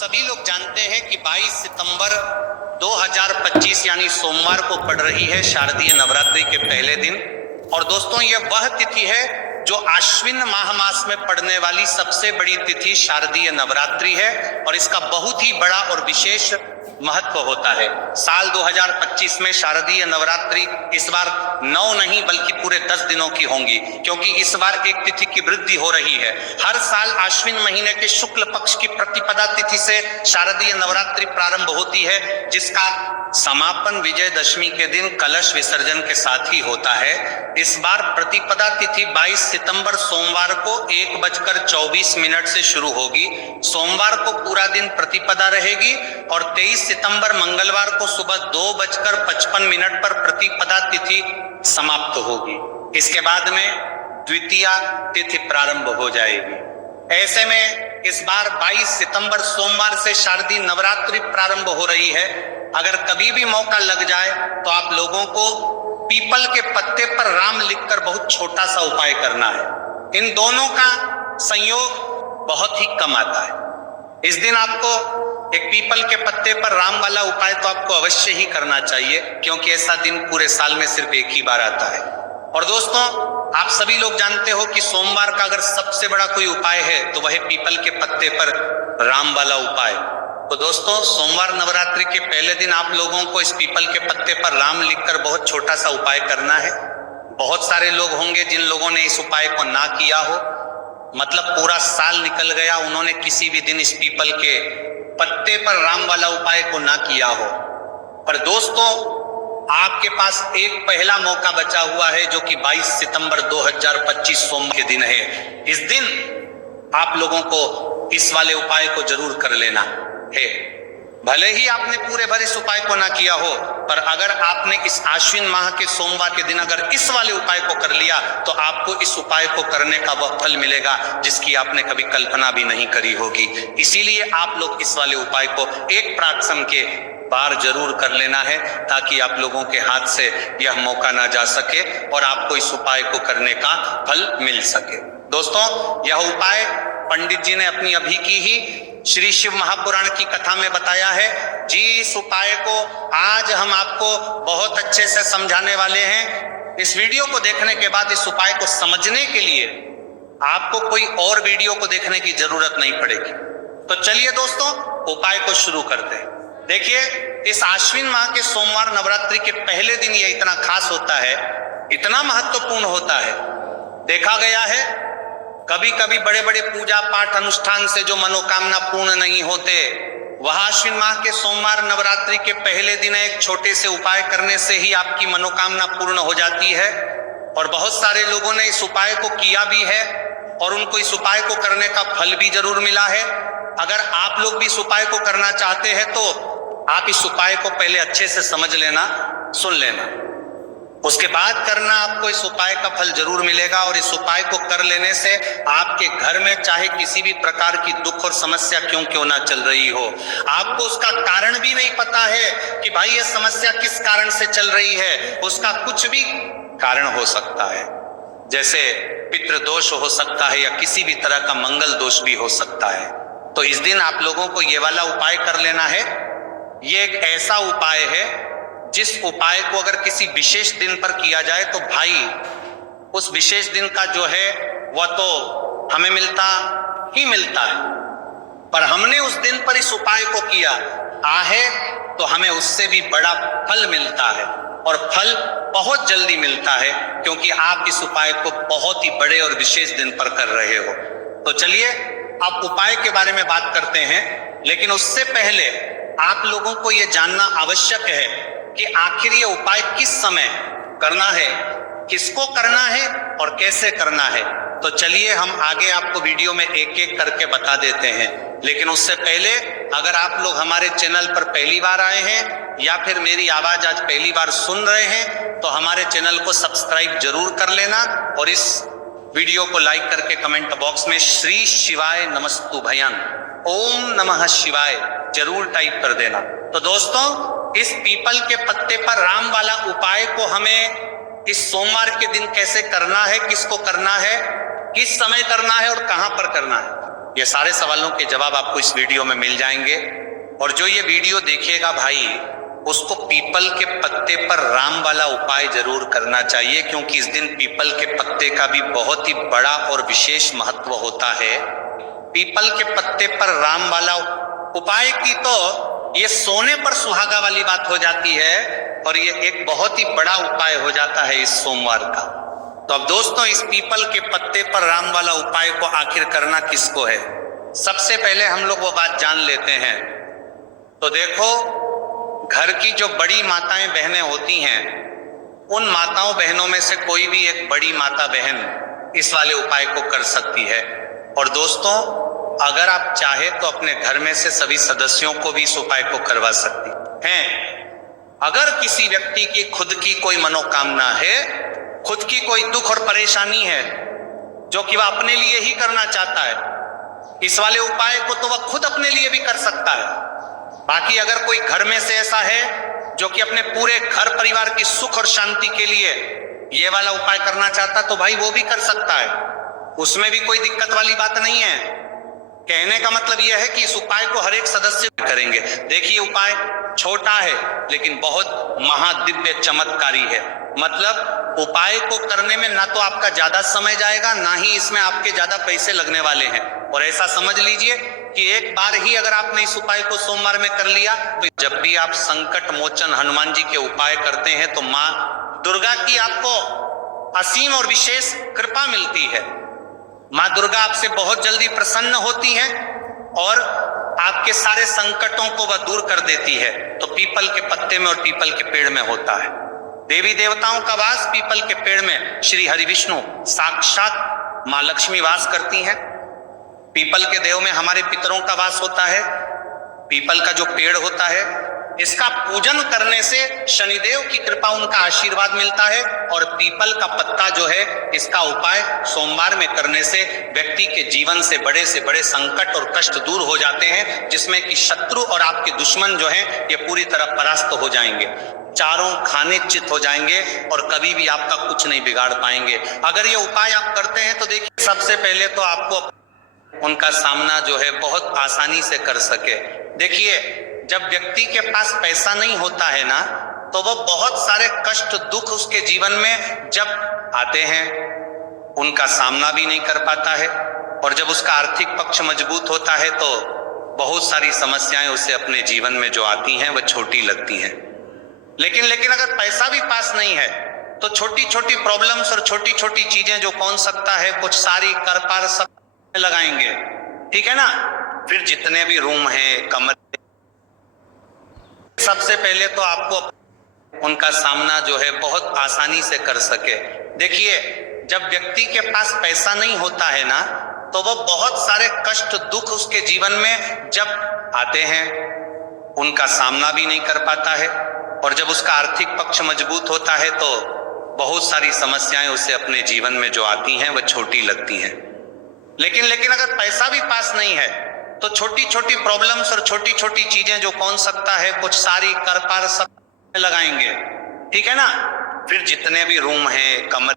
सभी लोग जानते हैं कि 22 सितंबर 2025 यानी सोमवार को पड़ रही है शारदीय नवरात्रि के पहले दिन। और दोस्तों, यह वह तिथि है जो आश्विन माह मास में पड़ने वाली सबसे बड़ी तिथि शारदीय नवरात्रि है और इसका बहुत ही बड़ा और विशेष महत्व होता है। साल 2025 में शारदीय नवरात्रि इस बार 9 नहीं बल्कि पूरे 10 दिनों की होंगी, क्योंकि इस बार एक तिथि की वृद्धि हो रही है। हर साल आश्विन महीने के शुक्ल पक्ष की प्रतिपदा तिथि से शारदीय नवरात्रि प्रारंभ होती है, जिसका समापन विजयदशमी के दिन कलश विसर्जन के साथ ही होता है। इस बार प्रतिपदा तिथि 22 सितंबर सोमवार को 1:24 से शुरू होगी। सोमवार को पूरा दिन प्रतिपदा रहेगी और 23 सितंबर मंगलवार को सुबह 2:55 पर प्रतिपदा तिथि समाप्त होगी। इसके बाद में द्वितीया तिथि प्रारंभ हो जाएगी। ऐसे में इस बार 22 सितंबर सोमवार से शारदीय नवरात्रि प्रारंभ हो रही है। अगर कभी भी मौका लग जाए तो आप लोगों को पीपल के पत्ते पर राम लिखकर बहुत छोटा सा उपाय करना है। इन दोनों का संयोग बहुत ही कम आता है। इस दिन आपको एक पीपल के पत्ते पर राम वाला उपाय तो आपको अवश्य ही करना चाहिए, क्योंकि ऐसा दिन पूरे साल में सिर्फ एक ही बार आता है। और दोस्तों, आप सभी लोग जानते हो कि सोमवार का अगर सबसे बड़ा कोई उपाय है तो वह पीपल के पत्ते पर राम वाला उपाय। तो दोस्तों, सोमवार नवरात्रि के पहले दिन आप लोगों को इस पीपल के पत्ते पर राम लिखकर बहुत छोटा सा उपाय करना है। बहुत सारे लोग होंगे जिन लोगों ने इस उपाय को ना किया हो, मतलब पूरा साल निकल गया, उन्होंने किसी भी दिन इस पीपल के पत्ते पर राम वाला उपाय को ना किया हो। पर दोस्तों, आपके पास एक पहला मौका बचा हुआ है, जो कि 22 सितंबर 2025 सोम के दिन है। इस दिन आप लोगों को इस वाले उपाय को जरूर कर लेना है। भले ही आपने पूरे भर इस उपाय को ना किया हो, पर अगर आपने इस आश्विन माह के सोमवार के दिन अगर इस वाले उपाय को कर लिया तो आपको इस उपाय को करने का वह फल मिलेगा जिसकी आपने कभी कल्पना भी नहीं करी होगी। इसीलिए आप लोग इस वाले उपाय को एक प्राक्षण के बार जरूर कर लेना है, ताकि आप लोगों के हाथ से यह मौका ना जा सके और आपको इस उपाय को करने का फल मिल सके। दोस्तों, यह उपाय पंडित जी ने अपनी अभी की ही श्री शिव महापुराण की कथा में बताया है जी। इस उपाय को आज हम आपको बहुत अच्छे से समझाने वाले हैं। इस वीडियो को देखने के बाद इस उपाय को समझने के लिए आपको कोई और वीडियो को देखने की जरूरत नहीं पड़ेगी। तो चलिए दोस्तों, उपाय को शुरू करते हैं। देखिए, इस आश्विन माह के सोमवार नवरात्रि के पहले दिन ये इतना खास होता है, इतना महत्वपूर्ण होता है। देखा गया है कभी कभी बड़े बड़े पूजा पाठ अनुष्ठान से जो मनोकामना पूर्ण नहीं होते, वह आश्विन माह के सोमवार नवरात्रि के पहले दिन एक छोटे से उपाय करने से ही आपकी मनोकामना पूर्ण हो जाती है। और बहुत सारे लोगों ने इस उपाय को किया भी है और उनको इस उपाय को करने का फल भी जरूर मिला है। अगर आप लोग भी इस उपाय को करना चाहते हैं तो आप इस उपाय को पहले अच्छे से समझ लेना, सुन लेना, उसके बाद करना। आपको इस उपाय का फल जरूर मिलेगा और इस उपाय को कर लेने से आपके घर में चाहे किसी भी प्रकार की दुख और समस्या क्यों ना चल रही हो, आपको उसका कारण भी नहीं पता है कि भाई ये समस्या किस कारण से चल रही है, उसका कुछ भी कारण हो सकता है। जैसे पितृदोष हो सकता है या किसी भी तरह का मंगल दोष भी हो सकता है। तो इस दिन आप लोगों को ये वाला उपाय कर लेना है। ये एक ऐसा उपाय है जिस उपाय को अगर किसी विशेष दिन पर किया जाए तो भाई उस विशेष दिन का जो है वह तो हमें मिलता ही मिलता है, पर हमने उस दिन पर इस उपाय को किया आहे तो हमें उससे भी बड़ा फल मिलता है और फल बहुत जल्दी मिलता है, क्योंकि आप इस उपाय को बहुत ही बड़े और विशेष दिन पर कर रहे हो। तो चलिए अब उपाय के बारे में बात करते हैं, लेकिन उससे पहले आप लोगों को यह जानना आवश्यक है कि आखिर ये उपाय किस समय करना है, किसको करना है और कैसे करना है। तो चलिए हम आगे आपको वीडियो में एक एक करके बता देते हैं। लेकिन उससे पहले अगर आप लोग हमारे चैनल पर पहली बार आए हैं या फिर मेरी आवाज आज पहली बार सुन रहे हैं तो हमारे चैनल को सब्सक्राइब जरूर कर लेना और इस वीडियो को लाइक करके कमेंट बॉक्स में श्री शिवाय नमस्तु भयन ओम नमः शिवाय जरूर टाइप कर देना। तो दोस्तों, इस पीपल के पत्ते पर राम वाला उपाय को हमें इस सोमवार के दिन कैसे करना है, किसको करना है, किस समय करना है और कहां पर करना है। ये सारे सवालों के जवाब आपको इस वीडियो में मिल जाएंगे। और जो ये वीडियो देखेगा भाई, उसको पीपल के पत्ते पर राम वाला उपाय जरूर करना चाहिए, क्योंकि इस दिन पीपल के पत्ते का भी बहुत ही बड़ा और विशेष महत्व होता है। पीपल के पत्ते पर राम वाला उपाय की तो ये सोने पर सुहागा वाली बात हो जाती है, और ये एक बहुत ही बड़ा उपाय हो जाता है इस सोमवार का। तो अब दोस्तों, इस पीपल के पत्ते पर राम वाला उपाय को आखिर करना किसको है? सबसे पहले हम लोग वो बात जान लेते हैं। तो देखो, घर की जो बड़ी माताएं बहनें होती हैं, उन माताओं बहनों में से कोई भी एक बड़ी माता बहन इस वाले उपाय को कर सकती है। और दोस्तों, अगर आप चाहे तो अपने घर में से सभी सदस्यों को भी इस उपाय को करवा सकती हैं। अगर किसी व्यक्ति की खुद की कोई मनोकामना है, खुद की कोई दुख और परेशानी है जो कि वह अपने लिए ही करना चाहता है, इस वाले उपाय को तो वह खुद अपने लिए भी कर सकता है। बाकी अगर कोई घर में से ऐसा है जो कि अपने पूरे घर परिवार की सुख और शांति के लिए ये वाला उपाय करना चाहता, तो भाई वो भी कर सकता है, उसमें भी कोई दिक्कत वाली बात नहीं है। कहने का मतलब यह है कि इस उपाय को हर एक सदस्य करेंगे। देखिए, उपाय छोटा है लेकिन बहुत महादिव्य चमत्कारी है। मतलब उपाय को करने में ना तो आपका ज्यादा समय जाएगा, ना ही इसमें आपके ज्यादा पैसे लगने वाले हैं। और ऐसा समझ लीजिए कि एक बार ही अगर आपने इस उपाय को सोमवार में कर लिया, तो जब भी आप संकट मोचन हनुमान जी के उपाय करते हैं तो माँ दुर्गा की आपको असीम और विशेष कृपा मिलती है। माँ दुर्गा आपसे बहुत जल्दी प्रसन्न होती है और आपके सारे संकटों को वह दूर कर देती है। तो पीपल के पत्ते में और पीपल के पेड़ में होता है। देवी देवताओं का वास पीपल के पेड़ में। श्री हरि विष्णु साक्षात माँ लक्ष्मी वास करती हैं। पीपल के देव में हमारे पितरों का वास होता है। पीपल का जो पेड़ होता है, इसका पूजन करने से शनिदेव की कृपा, उनका आशीर्वाद मिलता है। और पीपल का पत्ता जो है, इसका उपाय सोमवार में करने से व्यक्ति के जीवन से बड़े संकट और कष्ट दूर हो जाते हैं, जिसमें कि शत्रु और आपके दुश्मन जो हैं, ये पूरी तरह परास्त हो जाएंगे, चारों खाने चित हो जाएंगे और कभी भी आपका कुछ नहीं बिगाड़ पाएंगे। अगर ये उपाय आप करते हैं तो देखिए, सबसे पहले तो आपको उनका सामना जो है बहुत आसानी से कर सके। देखिए, जब व्यक्ति के पास पैसा नहीं होता है ना, तो वो बहुत सारे कष्ट दुख उसके जीवन में जब आते हैं, उनका सामना भी नहीं कर पाता है। और जब उसका आर्थिक पक्ष मजबूत होता है तो बहुत सारी समस्याएं उसे अपने जीवन में जो आती हैं वह छोटी लगती हैं। लेकिन अगर पैसा भी पास नहीं है तो छोटी छोटी प्रॉब्लम्स और छोटी छोटी चीजें जो कौन सकता है, कुछ सारी कर पार सब लगाएंगे, ठीक है ना। फिर जितने भी रूम हैं, कमरे, सबसे पहले तो आपको उनका सामना जो है बहुत आसानी से कर सके। देखिए, जब व्यक्ति के पास पैसा नहीं होता है ना, तो वो बहुत सारे कष्ट दुख उसके जीवन में जब आते हैं, उनका सामना भी नहीं कर पाता है। और जब उसका आर्थिक पक्ष मजबूत होता है तो बहुत सारी समस्याएं उसे अपने जीवन में जो आती हैं वह छोटी लगती हैं। लेकिन अगर पैसा भी पास नहीं है तो छोटी छोटी प्रॉब्लम्स और छोटी छोटी चीजें जो कौन सकता है, कुछ सारी कर पार सब लगाएंगे, ठीक है ना। फिर जितने भी रूम हैं, कमरे,